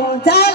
don't die.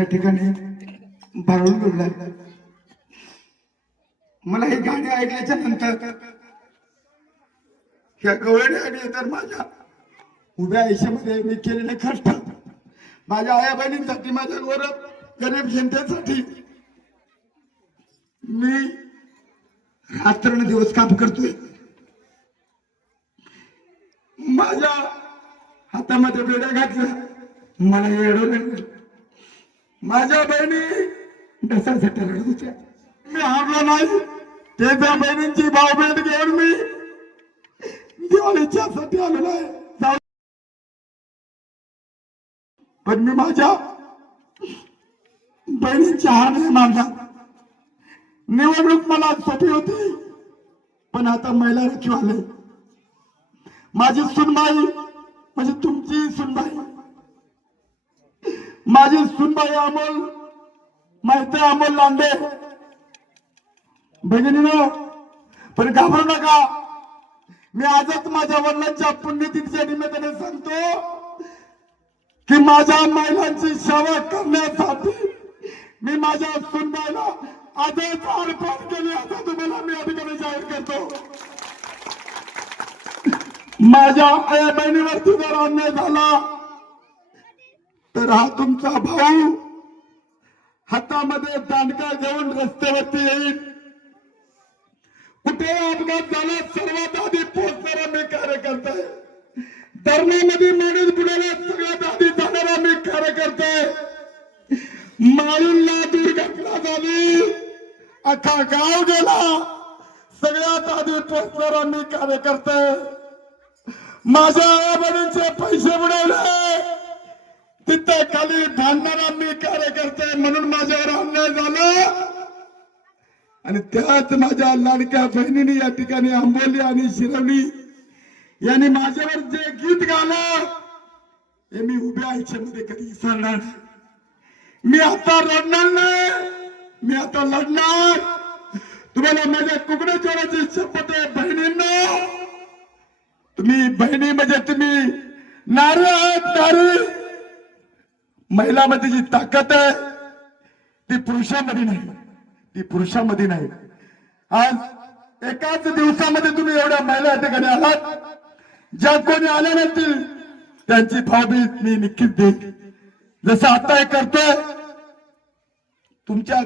या ठिकाणी भरळून उडलाय मला हे गाणी ऐकल्याच्या नंतर ह्या गवळणी तर माझ्या उभ्या आयुष्यामध्ये मी केलेले कष्ट माझ्या आया बहिणींसाठी माझ्या गोर गरीब जनतेसाठी मी रात्र दिवस काम करतोय. माझ्या हातामध्ये बेड्या घातल्या मला एवढं माझ्या बहिणी डसासाठी रडत होत्या. मी हारलो नाही. ते त्या बहिणींची भावभेट घेऊन मी दिवाळीच्या साठी आलेलो आहे. पण मी माझ्या बहिणींच्या हार नाही मानला. निवडणूक मला सोपी होती पण आता महिला राखीव आले. माझी सुनबाई म्हणजे तुमची सुनबाई. माझी सुनबाई अमोल मैत्री अमोल लांडे. भगिनीनो पण घाबरू नका. मी आजच माझ्या वडिलांच्या पुण्यतिथीच्या निमित्ताने सांगतो की माझ्या महिलांची सेवा करण्यासाठी मी माझ्या सुनबाईला आजच अर्पण केली. असं तुम्हाला मी अधिकारी जाहीर करतो. माझ्या आई बहिणीवरती जर अन्याय झाला तर हा तुमचा भाऊ हातामध्ये दांडका घेऊन रस्त्यावरती येईल. कुठे अपघात झाला? सर्वात आधी पोहोचणारा मी कार्यकर्ता आहे. धरणामध्ये माणूस बुडाला सगळ्यात आधी जाणारा मी कार्यकर्ता आहे. माळूंना दुर्घटना झाली. अख्खा गाव गेला. सगळ्यात आधी पोहोचणारा मी कार्यकर्ता आहे. माझ्या आईवडिलांचे पैसे बुडवले. तिथे खाली भांडणारा मी कार्यकर्ता म्हणून माझ्यावर अन्याय झाला. आणि त्याच माझ्या लाडक्या बहिणीने या ठिकाणी आंबोली आणि शिरवली. यांनी माझ्यावर जे गीत गालं हे मी उभ्या आयुष्यामध्ये कधी विसरणार मी आता रडणार नाही. मी आता लढणार. तुम्हाला माझ्या कुकडे चोराची शपथ आहे बहिणींना. तुम्ही बहिणी म्हणजे तुम्ही नारी आहात नारी. महिलामध्ये जी ताकद आहे ती पुरुषामध्ये नाही. ती पुरुषामध्ये नाही. आज एकाच दिवसामध्ये तुम्ही एवढ्या महिला या ठिकाणी आलात ज्या कोणी आल्या नसतील त्यांची भावभीत मी निश्चित देईन. जसं आता हे करतोय तुमच्या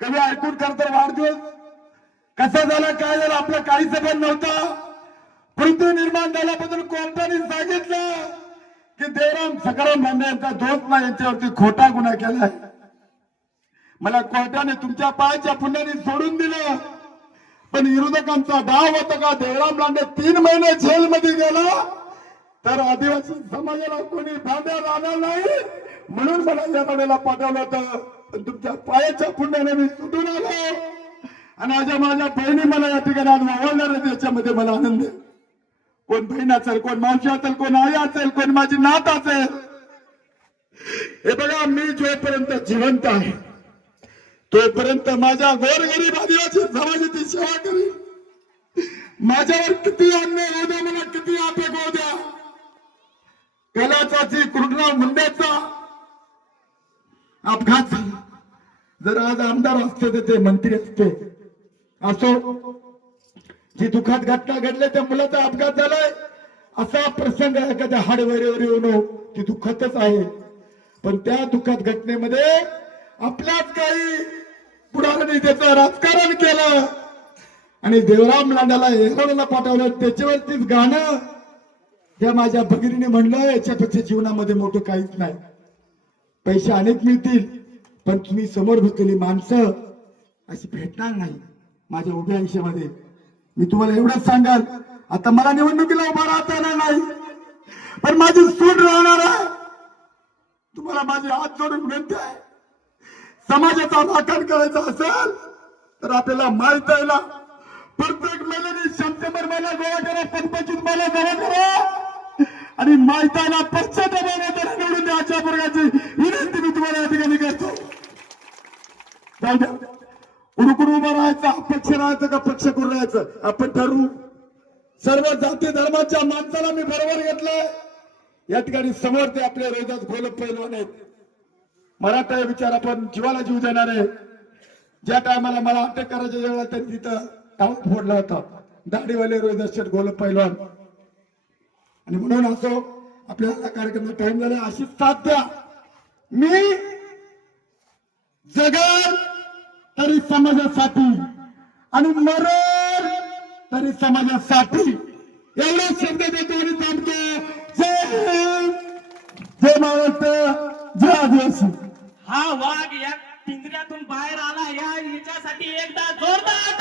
कवी ऐकून करतो वाढदिवस कसा झाला काय झाला आपलं काहीच पण नव्हतं. परंतु निर्माण झाल्याबद्दल कोणत्याने सांगितलं? की देवराम सकाराम भांडे यांचा दोष नाही यांच्यावरती खोटा गुन्हा केलाय मला कोर्टाने तुमच्या पायाच्या पुण्याने सोडून दिलं. पण विरोधकांचा डाव होता का? देवराम लांडे तीन महिने जेलमध्ये गेला. तर आदिवासी समाजाला कोणी भांड्या राहणार नाही म्हणून मला या लढ्याला पाठवलं होतं. पण तुमच्या पायाच्या पुण्याने मी सुटून आलो. आणि आज माझ्या बहिणी मला या ठिकाणी आज वावरणार याच्यामध्ये मला आनंद आहे. कोण बहीण असेल कोण मावशी असेल कोण आई असेल कोण माझी नात असेल. हे बघा मी जोपर्यंत जिवंत आहे तोपर्यंत माझ्या गोरगरीब आदिवासी समाजाची सेवा करीन. माझ्यावर किती अन्याय होऊ द्या मला किती आपेग होऊ द्या. कैलासाची कृष्णा मुंड्याचा अपघात झाला. जर आज आमदार असते तर ते मंत्री असते. असो जी दुःखात घटना घडली त्या मुलाचा अपघात झालाय. असा प्रसंग एखाद्या हाडवैरीवर येऊन हो, ती दुःखातच आहे. पण त्या दुःखात घटनेमध्ये आपल्याच काही पुढाऱ्यांनी त्याचं राजकारण केलं. आणि देवराम लांडाला एरवला पाठवलं त्याच्यावरतीच गाणं. त्या माझ्या भगिनीने म्हणलं याच्यापेक्षा जीवनामध्ये मोठं काहीच नाही. पैसे अनेक मिळतील पण तुम्ही समोर बसलेली माणसं अशी भेटणार नाही. माझ्या उभ्या आयुष्यामध्ये मी तुम्हाला एवढंच सांगाल आता मला निवडणुकीला उभा राहता येणार नाही. पण माझी सूट राहणार आहे. तुम्हाला माझे हात जोडून विनंती आहे. समाजाचा राखण करायचा असेल तर आपल्याला माहीत आहे ना प्रत्येक महिलेने सप्टेंबर महिला गोळा करा पंचवीस महिला गोळा करा. आणि माहीत आहे ना पश्चात त्याला निवडून द्या अशा प्रकारची विनंती मी तुम्हाला या ठिकाणी करतो जाऊ द्या उडकून उभं राहायचं का पक्ष करून राहायचं आपण ठरवू. सर्व जाती धर्माच्या माणसाला मी बरोबर घेतलंय. या ठिकाणी समोर ते आपले रोजात गोलप पैलवान आहेत. मराठा विचार आपण जीवाला जीव देणार आहे. ज्या टायमाला मला अटक करायच्या वेळेला त्यांनी तिथं टाऊन फोडला होता. दाढीवाले रोहिदास शेठ गोलप पैलवान. आणि म्हणून असो आपल्याला कार्यक्रम टाइम झाला. अशीच साथ द्या. मी जगल तरी समाजासाठी. आणि मरण तरी समाजासाठी. एवढे शब्द देतो आणि सांगतो. जे महाराष्ट्र. जे आदिवासी. हा वाघ या पिंजऱ्यातून बाहेर आला. या याच्यासाठी एकदा जोरदार